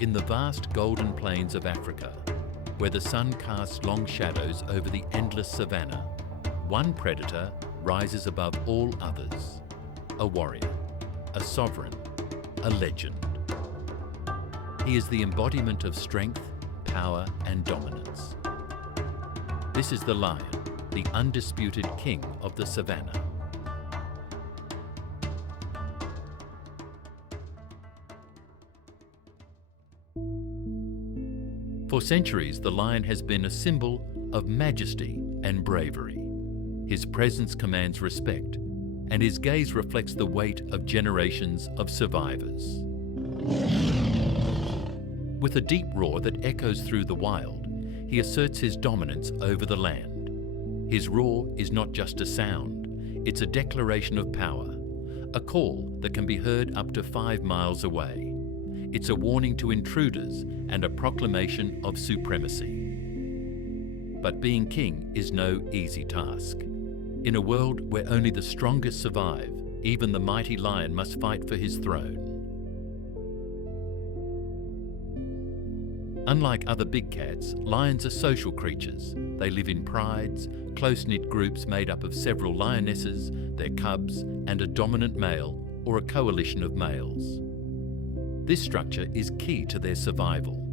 In the vast golden plains of Africa, where the sun casts long shadows over the endless savannah, one predator rises above all others. A warrior, a sovereign, a legend. He is the embodiment of strength, power, and dominance. This is the lion, the undisputed king of the savannah. For centuries, the lion has been a symbol of majesty and bravery. His presence commands respect, and his gaze reflects the weight of generations of survivors. With a deep roar that echoes through the wild, he asserts his dominance over the land. His roar is not just a sound, it's a declaration of power, a call that can be heard up to 5 miles away. It's a warning to intruders and a proclamation of supremacy. But being king is no easy task. In a world where only the strongest survive, even the mighty lion must fight for his throne. Unlike other big cats, lions are social creatures. They live in prides, close-knit groups made up of several lionesses, their cubs, and a dominant male or a coalition of males. This structure is key to their survival.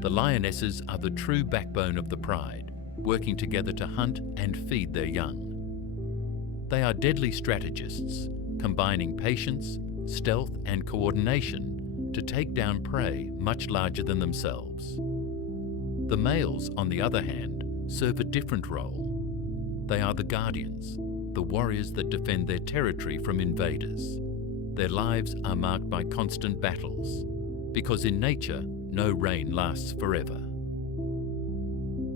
The lionesses are the true backbone of the pride, working together to hunt and feed their young. They are deadly strategists, combining patience, stealth, and coordination to take down prey much larger than themselves. The males, on the other hand, serve a different role. They are the guardians, the warriors that defend their territory from invaders. Their lives are marked by constant battles, because in nature, no reign lasts forever.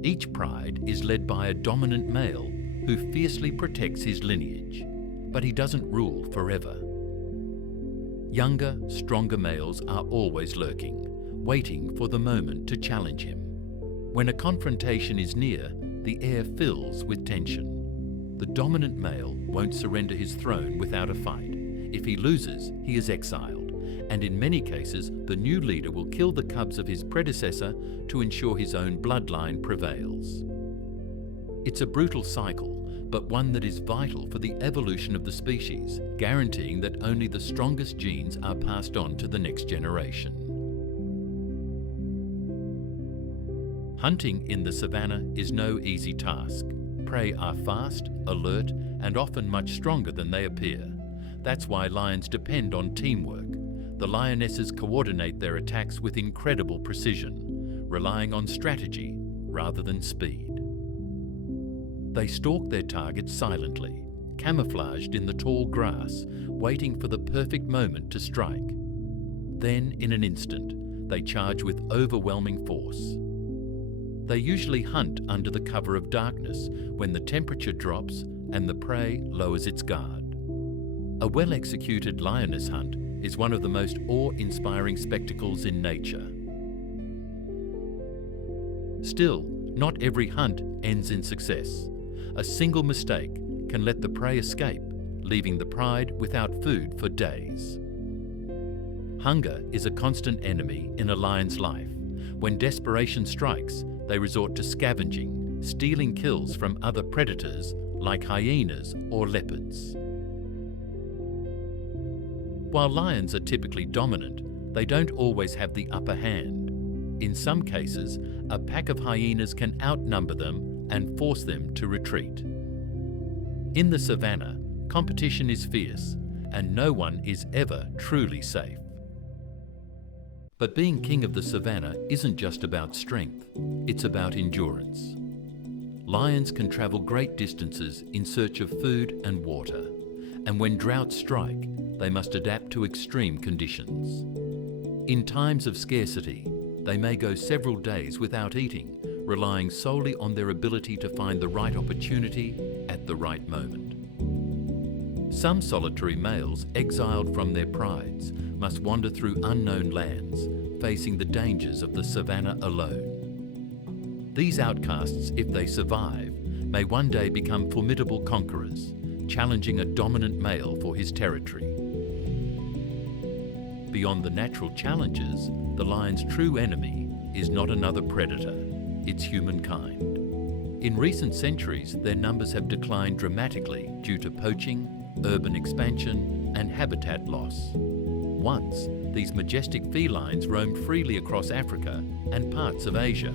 Each pride is led by a dominant male who fiercely protects his lineage, but he doesn't rule forever. Younger, stronger males are always lurking, waiting for the moment to challenge him. When a confrontation is near, the air fills with tension. The dominant male won't surrender his throne without a fight. If he loses, he is exiled, and in many cases, the new leader will kill the cubs of his predecessor to ensure his own bloodline prevails. It's a brutal cycle, but one that is vital for the evolution of the species, guaranteeing that only the strongest genes are passed on to the next generation. Hunting in the savannah is no easy task. Prey are fast, alert, and often much stronger than they appear. That's why lions depend on teamwork. The lionesses coordinate their attacks with incredible precision, relying on strategy rather than speed. They stalk their targets silently, camouflaged in the tall grass, waiting for the perfect moment to strike. Then, in an instant, they charge with overwhelming force. They usually hunt under the cover of darkness when the temperature drops and the prey lowers its guard. A well-executed lioness hunt is one of the most awe-inspiring spectacles in nature. Still, not every hunt ends in success. A single mistake can let the prey escape, leaving the pride without food for days. Hunger is a constant enemy in a lion's life. When desperation strikes, they resort to scavenging, stealing kills from other predators like hyenas or leopards. While lions are typically dominant, they don't always have the upper hand. In some cases, a pack of hyenas can outnumber them and force them to retreat. In the savannah, competition is fierce, and no one is ever truly safe. But being king of the savannah isn't just about strength, it's about endurance. Lions can travel great distances in search of food and water, and when droughts strike, they must adapt to extreme conditions. In times of scarcity, they may go several days without eating, relying solely on their ability to find the right opportunity at the right moment. Some solitary males, exiled from their prides, must wander through unknown lands, facing the dangers of the savannah alone. These outcasts, if they survive, may one day become formidable conquerors, challenging a dominant male for his territory. Beyond the natural challenges, the lion's true enemy is not another predator, it's humankind. In recent centuries, their numbers have declined dramatically due to poaching, urban expansion, and habitat loss. Once, these majestic felines roamed freely across Africa and parts of Asia.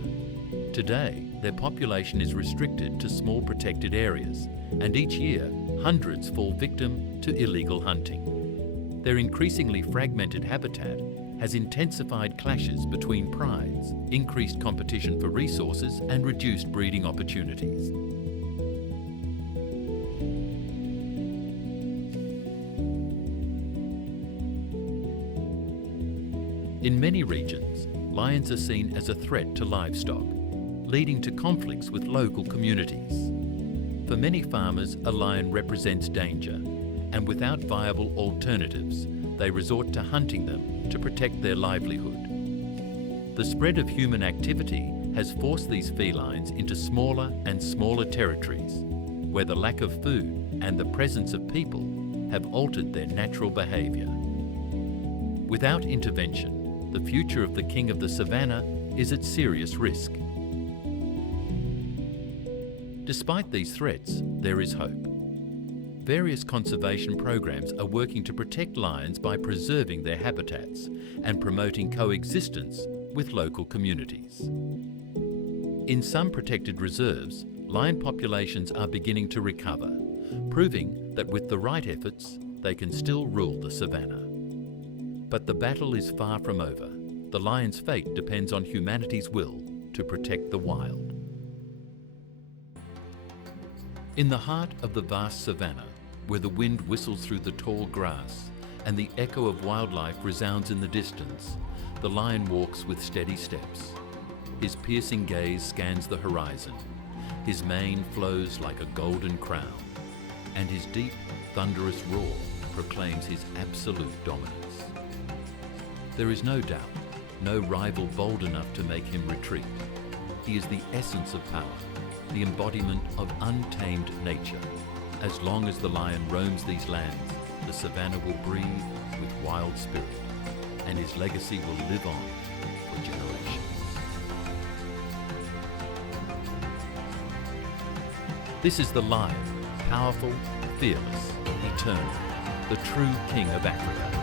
Today, their population is restricted to small protected areas, and each year, hundreds fall victim to illegal hunting. Their increasingly fragmented habitat has intensified clashes between prides, increased competition for resources, and reduced breeding opportunities. In many regions, lions are seen as a threat to livestock, leading to conflicts with local communities. For many farmers, a lion represents danger, and without viable alternatives, they resort to hunting them to protect their livelihood. The spread of human activity has forced these felines into smaller and smaller territories, where the lack of food and the presence of people have altered their natural behaviour. Without intervention, the future of the king of the savannah is at serious risk. Despite these threats, there is hope. Various conservation programs are working to protect lions by preserving their habitats and promoting coexistence with local communities. In some protected reserves, lion populations are beginning to recover, proving that with the right efforts, they can still rule the savannah. But the battle is far from over. The lion's fate depends on humanity's will to protect the wild. In the heart of the vast savannah, where the wind whistles through the tall grass and the echo of wildlife resounds in the distance, the lion walks with steady steps. His piercing gaze scans the horizon. His mane flows like a golden crown, and his deep, thunderous roar proclaims his absolute dominance. There is no doubt, no rival bold enough to make him retreat. He is the essence of power, the embodiment of untamed nature. As long as the lion roams these lands, the savannah will breathe with wild spirit, and his legacy will live on for generations. This is the lion, powerful, fearless, eternal, the true king of Africa.